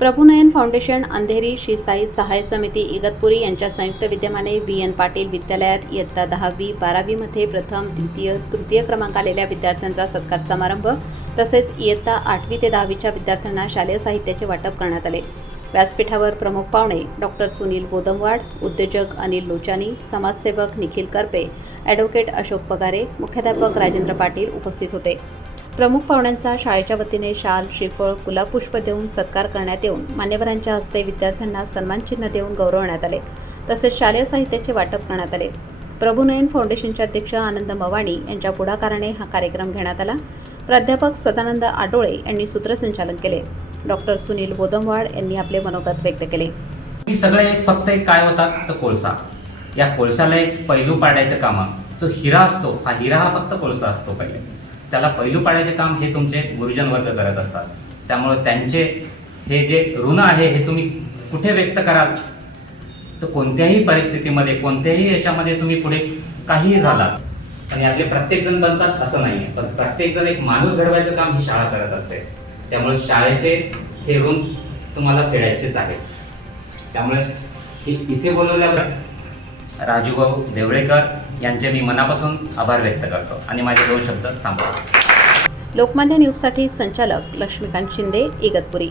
प्रभुनयन foundation Andheri Shri Sai सहाय समिती इगतपुरी यांच्या संयुक्त विद्यमाने VN पाटील विद्यालयात इयत्ता 10वी 12वी मध्ये प्रथम द्वितीय तृतीय क्रमांक आलेल्या विद्यार्थ्यांचा सत्कार समारंभ तसेच इयत्ता 8वी ते 10वीच्या विद्यार्थ्यांना शालेय साहित्याचे वाटप करण्यात आले। व्यासपीठावर प्रमुख पाहुणे डॉक्टर सुनील बोदमवाड, उद्योजक अनिल लोचानी, समाजसेवक निखिल करपे, ॲडव्होकेट अशोक पगारे, मुख्याध्यापक राजेंद्र पाटील उपस्थित होते। प्रमुख पाहुण्यांचा शाळेच्या वतीने शाल, श्रीफळ, गुलाबपुष्प देऊन सत्कार करण्यात येऊन मान्यवरांच्या हस्ते विद्यार्थ्यांना सन्मानचिन्ह देऊन गौरवण्यात आले तसेच शालेय साहित्याचे वाटप करण्यात आले। प्रभुनयन फाउंडेशनचे अध्यक्ष आनंद मवाणी यांच्या पुढाकाराने हा कार्यक्रम घेण्यात आला। प्राध्यापक सदानंद आडोळे यांनी सूत्रसंचालन केले। डॉक्टर सुनील बोदमवाड यांनी आपले मनोगत व्यक्त केले। ही सगळे फक्त एक काय होतात तर कोळसा, या कोळशाला एक पैलू पाडायचं काम, जो हिरा असतो हा हिरा हा फक्त कोळसा असतो, पहिले त्याला पैलू पाडायचे काम हे तुमचे गुरुजन वर्ग करत असतात। त्यामुळे त्यांचे हे जे ऋण आहे हे तुम्ही कुठे व्यक्त कराल तर कोणत्याही परिस्थितीमध्ये कोणत्याही याच्यामध्ये तुम्ही पुढे काहीही झालात पण यातले प्रत्येक जण बनतात असं नाही आहे, पण प्रत्येक जण एक माणूस घडवायचं काम ही शाळा करत असते। त्यामुळे शाळेचे हे ऋण तुम्हाला फेडायचेच आहे। त्यामुळे इथे बोलवल्यावर राजूभाऊ देवळेकर यांचे मी मनापासून आभार व्यक्त करतो आणि माझे 2 शब्द थांबवतो। लोकमान्य न्यूजसाठी संचालक लक्ष्मीकांत शिंदे, इगतपुरी।